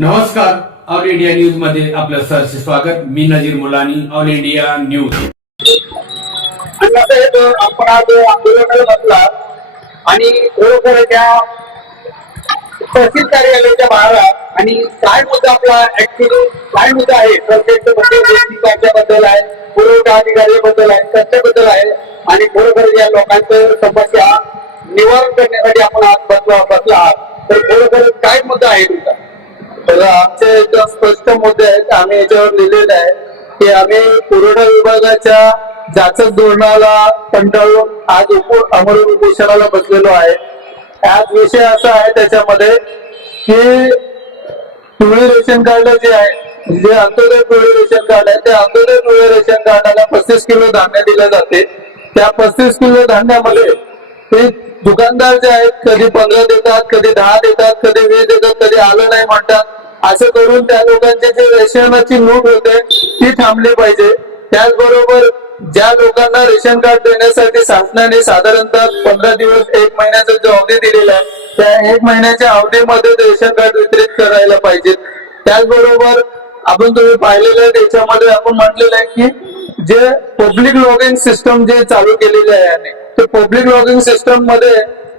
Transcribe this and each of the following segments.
नमस्कार. All India न्यूजमध्ये आपलं सहर्ष स्वागत. मी Nazir Mulani all India news. आणि आपण आज आंदोलनाला बसला आणि खरोखर त्या तहसील कार्यालयाच्या बाहेर आणि काय मुद्दा आपला ऍक्च्युली काय मुद्दा आहे? प्रत्येक म्हणजे बद्दल आहे पुरवठा अधिकाऱ्याबद्दल आहे कशाबद्दल आहे आणि खरोखर या लोकांचं समस्या निवारण करण्यासाठी आपण आज बसलो बसला आहात. तर खरोखर काय मुद्दा आहे तुमचा? तर आमचे एकदम स्पष्ट मुद्दे आहेत. आम्ही याच्यावर लिहिलेले आहे की आम्ही पुरवठा विभागाच्या जाचक धोरणाला कंटाळून आज उप अमर उपोषणाला बसलेलो आहे. आज विषय असा आहे त्याच्यामध्ये की पिवळे रेशन कार्ड जे आहे जे अंतोदय पिवळे रेशन कार्ड आहे ते अंतोदय पिवळे रेशन कार्डाला पस्तीस किलो धान्य दिले जाते. त्या पस्तीस किलो धान्यामध्ये ते दुकानदार जे आहेत कधी पंधरा देतात कधी दहा देतात कधी वीस देतात कधी आलं नाही म्हणतात असं करून त्या लोकांचे जे रेशनाची नोट होते ती थांबली पाहिजे. त्याचबरोबर ज्या लोकांना रेशन कार्ड देण्यासाठी शासनाने साधारणतः पंधरा दिवस एक महिन्याचा जो अवधी दिलेला आहे त्या एक महिन्याच्या अवधीमध्ये रेशन कार्ड वितरित करायला पाहिजे. त्याचबरोबर आपण तुम्ही पाहिलेलं आहे त्याच्यामध्ये आपण म्हटलेलं आहे की जे पब्लिक लॉगिंग सिस्टम जे चालू केलेले आहे याने ते पब्लिक लॉगिंग सिस्टममध्ये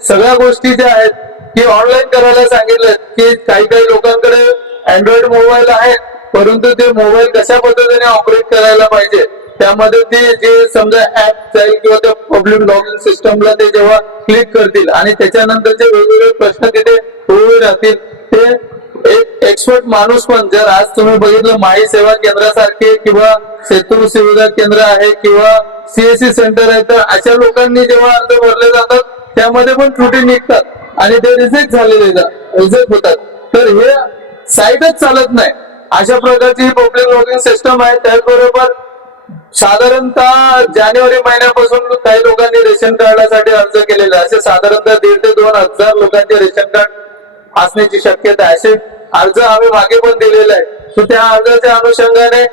सगळ्या गोष्टी ज्या आहेत की ऑनलाईन करायला सांगितलं की काही काही लोकांकडे अँड्रॉइड मोबाईल आहेत परंतु ते मोबाईल कशा पद्धतीने ऑपरेट करायला पाहिजे त्यामध्ये ते जे समजा ऍप जाईल किंवा त्या पब्लिक लॉगिंग सिस्टमला ते जेव्हा क्लिक करतील आणि त्याच्यानंतरचे वेगवेगळे प्रश्न तिथे उभे राहतील ते एक एक्सपर्ट माणूस पण जर आज तुम्ही बघितलं माही सेवा केंद्रासारखे किंवा सेतू सुविधा केंद्र आहे किंवा सीएससी सेंटर आहे तर अशा लोकांनी जेव्हा अर्ज भरले जातात त्यामध्ये पण त्रुटी निघतात आणि ते रिजेक्ट झालेले रिजेक्ट होतात. तर हे साईडच चालत नाही. अशा प्रकारची ही पब्लिक लॉगिंग सिस्टम आहे. त्याचबरोबर साधारणतः जानेवारी महिन्यापासून काही लोकांनी रेशन कार्डासाठी अर्ज केलेला आहे असे साधारणतः दीड ते दोन हजार लोकांचे रेशन कार्ड असण्याची शक्यता आहे. असे अर्ज आम्ही मागे पण दिलेले आहे तर त्या अर्जाच्या अनुषंगाने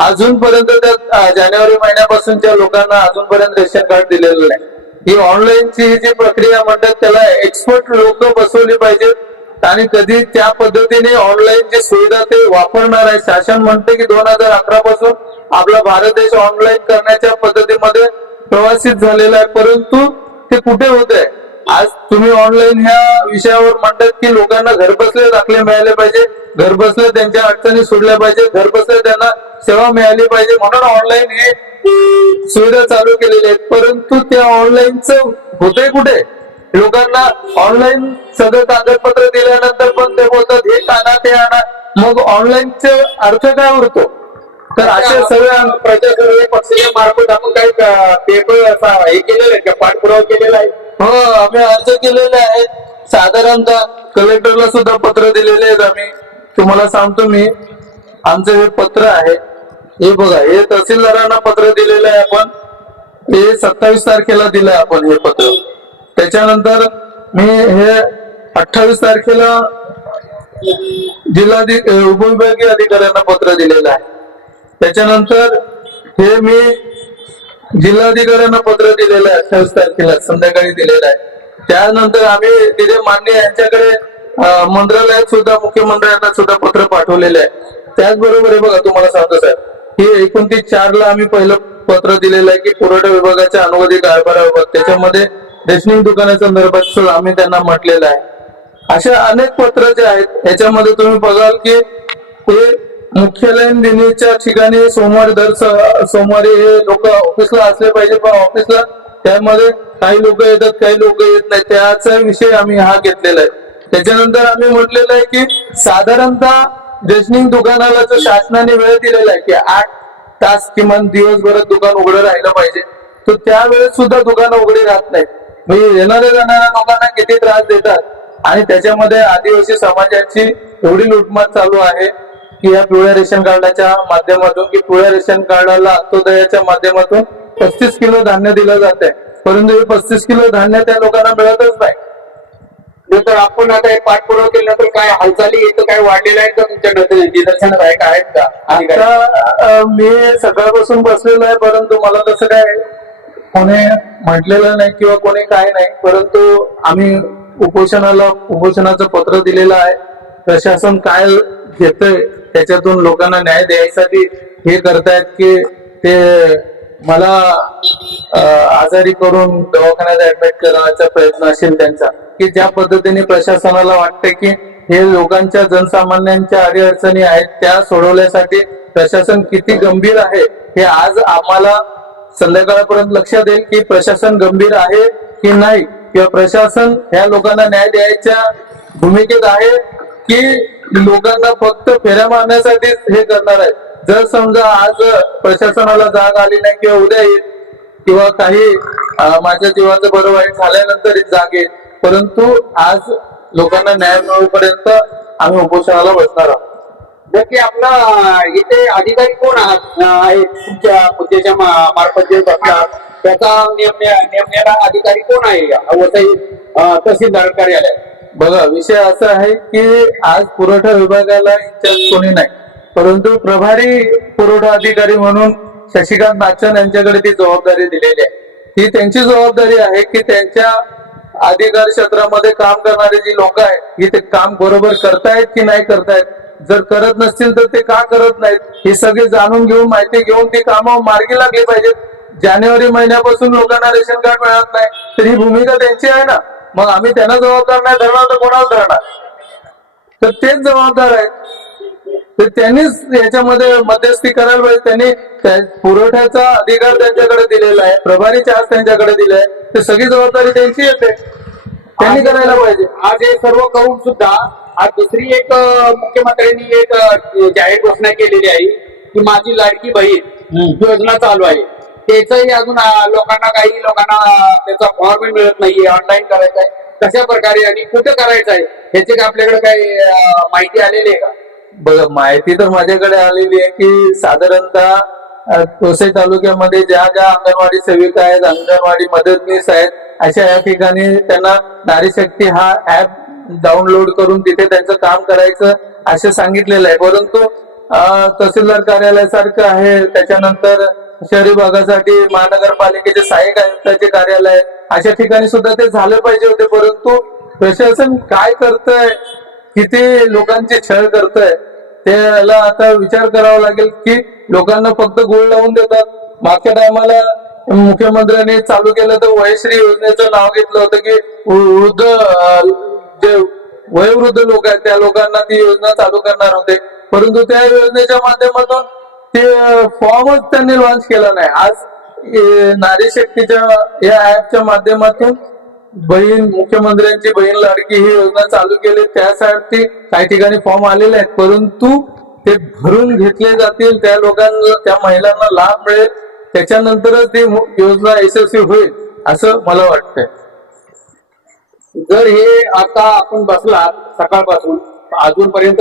अजूनपर्यंत त्या जानेवारी महिन्यापासूनच्या लोकांना अजूनपर्यंत रेशन कार्ड दिलेलं नाही. ही ऑनलाईनची जी प्रक्रिया म्हणतात त्याला एक्सपर्ट लोक बसवली पाहिजेत. आणि कधी त्या पद्धतीने ऑनलाईन जी सुविधा ते वापरणार आहे शासन म्हणते की दोन हजार अकरा पासून आपला भारत देश ऑनलाईन करण्याच्या पद्धतीमध्ये प्रवासित झालेला आहे. परंतु ते कुठे होते आज तुम्ही ऑनलाईन ह्या विषयावर म्हणतात की लोकांना घरबसल्या दाखले मिळाले पाहिजे. घरबसले त्यांच्या अडचणी सोडल्या पाहिजे. घरबसल्या त्यांना सेवा मिळाली पाहिजे. म्हणून ऑनलाईन हे सुविधा चालू केलेली आहेत. परंतु त्या ऑनलाईनच होतंय कुठे? लोकांना ऑनलाईन सगळं कागदपत्र दिल्यानंतर पण ते बोलतात हे आणा ते आणा. मग ऑनलाईनचे अर्थ काय उरतो? तर अशा सगळ्या प्रजासत्ताक पक्षाच्या मार्फत आपण काही पेपर असा हे केलेलं आहे का? पाठपुरावा केलेला आहे? हो आम्ही अर्ज केलेले आहेत. साधारणतः कलेक्टरला सुद्धा पत्र दिलेले आहेत आम्ही. तुम्हाला सांगतो मी आमचं हे पत्र आहे. हे बघा हे तहसीलदारांना पत्र दिलेलं आहे आपण. हे सत्तावीस तारखेला दिलंय आपण हे पत्र. त्याच्यानंतर मी हे अठ्ठावीस तारखेला जिल्हाधिक उपविभागीय अधिकाऱ्यांना पत्र दिलेलं आहे. त्याच्यानंतर हे मी जिल्हाधिकाऱ्यांना पत्र दिलेलं आहे अठ्ठावीस तारखेला संध्याकाळी दिलेलं आहे. त्यानंतर आम्ही तिथे मान्य यांच्याकडे मंत्रालयात सुद्धा मुख्यमंत्र्यांना सुद्धा पत्र पाठवलेलं आहे. त्याचबरोबर हे बघा तुम्हाला सांगतो साहेब हे एकोणतीस चार ला आम्ही पहिलं पत्र दिलेलं आहे की पुरवठा विभागाच्या अनुवादी कारभाराबाबत त्याच्यामध्ये रेशनिंग दुकानाच्या संदर्भात सुद्धा आम्ही त्यांना म्हटलेलं आहे. अशा अनेक पत्र जे आहेत याच्यामध्ये तुम्ही बघाल की हे मुख्यालयीन दिनीच्या ठिकाणी सोमवार दर सोमवारी हे लोक ऑफिसला असले पाहिजे पण ऑफिसला त्यामध्ये काही लोक येतात काही लोक येत नाही त्याचा विषय आम्ही हा घेतलेला आहे. त्याच्यानंतर आम्ही म्हटलेलं आहे की साधारणतः रेशनिंग दुकानाला जो शासनाने वेळ दिलेला आहे की आठ तास किमान दिवसभरात दुकान उघडं राहिलं पाहिजे तर त्यावेळेस सुद्धा दुकानं उघडी राहत नाहीत. म्हणजे येणाऱ्या जाणाऱ्या लोकांना किती त्रास देतात? आणि त्याच्यामध्ये आदिवासी समाजाची एवढी लुटमार चालू आहे की या पिवळ्या रेशन कार्डाच्या माध्यमातून की पिवळ्या रेशन कार्डाला अंत्योदयाच्या माध्यमातून पस्तीस किलो धान्य दिलं जात आहे. परंतु हे पस्तीस किलो धान्य त्या लोकांना मिळतच नाही. नंतर आपण आता हे पाठपुरावा केल्यानंतर काय हालचाली इथं काय वाढलेल्या आहेत का तुमच्या नजरेत? निदर्शनात आहे का? आहेत का मी सकाळपासून बसलेलो आहे परंतु मला तसं काय कोणी म्हटलेलं नाही किंवा कोणी काय नाही परंतु आम्ही उपोषणाला उपोषणाचं पत्र दिलेलं आहे. प्रशासन काय घेतंय त्याच्यातून लोकांना न्याय द्यायसाठी हे करतायत की ते मला आजारी करून दवाखान्यात ऍडमिट करण्याचा प्रयत्न असेल त्यांचा. की ज्या पद्धतीने प्रशासनाला वाटतं की हे लोकांच्या जनसामान्यांच्या अडीअडचणी आहेत त्या सोडवण्यासाठी प्रशासन किती गंभीर आहे हे आज आम्हाला संध्याकाळपर्यंत लक्षात येईल की प्रशासन गंभीर आहे की नाही किंवा प्रशासन ह्या लोकांना न्याय द्यायच्या भूमिकेत आहे की लोकांना फक्त फेऱ्या मारण्यासाठीच हे करणार आहे. जर समजा आज प्रशासनाला जाग आली नाही किंवा उद्या येईल किंवा काही माझ्या जीवाचं बरं वाईट झाल्यानंतर जाग येईल परंतु आज लोकांना न्याय मिळवपर्यंत आम्ही उपोषणाला बसणार आहोत. नक्की आपला इथे अधिकारी कोण आहात? आहेत तुमच्या मुद्द्याच्या मार्फत जे बसतात त्याचा नियम अधिकारी कोण आहे? वसई तहसीलदार कार्यालय. बघा विषय असा आहे की आज पुरवठा विभागाला इन्चार्ज कोणी नाही. परंतु प्रभारी पुरवठा अधिकारी म्हणून शशिकांत नाचन यांच्याकडे ती जबाबदारी दिलेली आहे. ही त्यांची जबाबदारी आहे की त्यांच्या अधिकार क्षेत्रामध्ये काम करणारे जी लोक आहेत ही ते काम बरोबर करतायत की नाही करतायत जर करत नसतील तर ते का करत नाहीत? हे सगळे जाणून घेऊन माहिती घेऊन ती कामं मार्गी लागली पाहिजेत. जानेवारी महिन्यापासून लोकांना रेशन कार्ड मिळत नाही. तर ही भूमिका त्यांची आहे ना? मग आम्ही त्यांना जबाबदार नाही धरणार तर कोणाला धरणार? तर तेच जबाबदार आहेत. तर त्यांनीच याच्यामध्ये मध्यस्थी करायला पाहिजे. त्यांनी त्या पुरवठ्याचा अधिकार त्यांच्याकडे दिलेला आहे. प्रभारी चार्ज त्यांच्याकडे दिले आहे. ते सगळी जबाबदारी त्यांची येते. त्यांनी करायला पाहिजे. आज हे सर्व करून सुद्धा आज दुसरी एक मुख्यमंत्र्यांनी एक जाहीर घोषणा केलेली आहे की माझी लाडकी बहीण योजना चालू आहे. त्याचंही अजून लोकांना काही लोकांना त्याचा फॉर्म मिळत नाहीये ऑनलाईन करायचा आहे. कशा प्रकारे आणि कुठं करायचं आहे ह्याची काय आपल्याकडे काही माहिती आलेली आहे का? बघा माहिती तर माझ्याकडे आलेली आहे की साधारणतः वसई तालुक्यामध्ये ज्या ज्या अंगणवाडी सेविका आहेत अंगणवाडी मदतनीस आहेत अशा या ठिकाणी त्यांना नारी शक्ती हा ऍप डाउनलोड करून तिथे त्यांचं काम करायचं असं सांगितलेलं आहे. परंतु तहसीलदार कार्यालयासारखं आहे. त्याच्यानंतर शहरी भागासाठी महानगरपालिकेचे सहाय्यक आयुक्ताचे कार्यालय अशा ठिकाणी सुद्धा ते झालं पाहिजे होते. परंतु प्रशासन काय करतंय किती लोकांची छळ करतोय त्याला आता विचार करावा लागेल की लोकांना फक्त गुळ लावून देतात. मागच्या टायमाला मुख्यमंत्र्यांनी चालू केलं तर वयश्री योजनेचं नाव घेतलं होतं की वृद्ध वयोवृद्ध लोक आहेत त्या लोकांना ती योजना चालू करणार होते. परंतु त्या योजनेच्या माध्यमातून ते फॉर्मच त्यांनी लॉन्च केला नाही. आज नारी शक्तीच्या या ऍपच्या माध्यमातून बहीण मुख्यमंत्र्यांची बहीण लाडकी ही योजना चालू केली. त्यासाठी काही ठिकाणी फॉर्म आलेले आहेत. परंतु ते भरून घेतले जातील. त्या लोकांना त्या महिलांना लाभ मिळेल. त्याच्यानंतरच ती योजना यशस्वी होईल असं मला वाटतंय. जर हे आता आपण बसला सकाळपासून. अजूनपर्यंत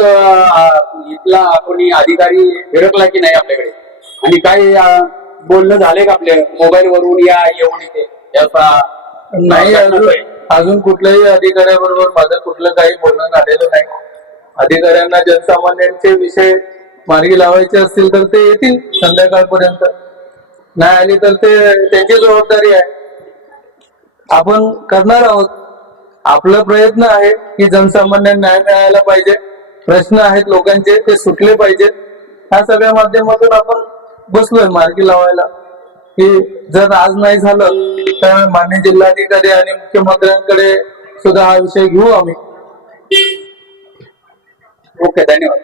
इथला कोणी अधिकारी फिरकला की नाही आपल्याकडे? आणि काय बोलणं झालंय का आपल्या मोबाईल वरून या येऊन इथे? याचा नाही अजून अजून कुठल्याही अधिकाऱ्याबरोबर माझं कुठलं काही बोलणं झालेलं नाही. अधिकाऱ्यांना जनसामान्यांचे विषय मार्गी लावायचे असतील तर ते येतील संध्याकाळपर्यंत. नाही आली तर ते त्यांची जबाबदारी आहे. आपण करणार आहोत. आपला प्रयत्न आहे की जनसामान्यांना न्याय मिळायला पाहिजे. प्रश्न आहेत लोकांचे ते सुटले पाहिजेत. ह्या सगळ्या माध्यमातून आपण बसलोय मार्गी लावायला. की जर आज नाही झालं तर मान्य जिल्हाधिकारी आणि मुख्यमंत्र्यांकडे सुद्धा हा विषय घेऊ आम्ही. ओके धन्यवाद.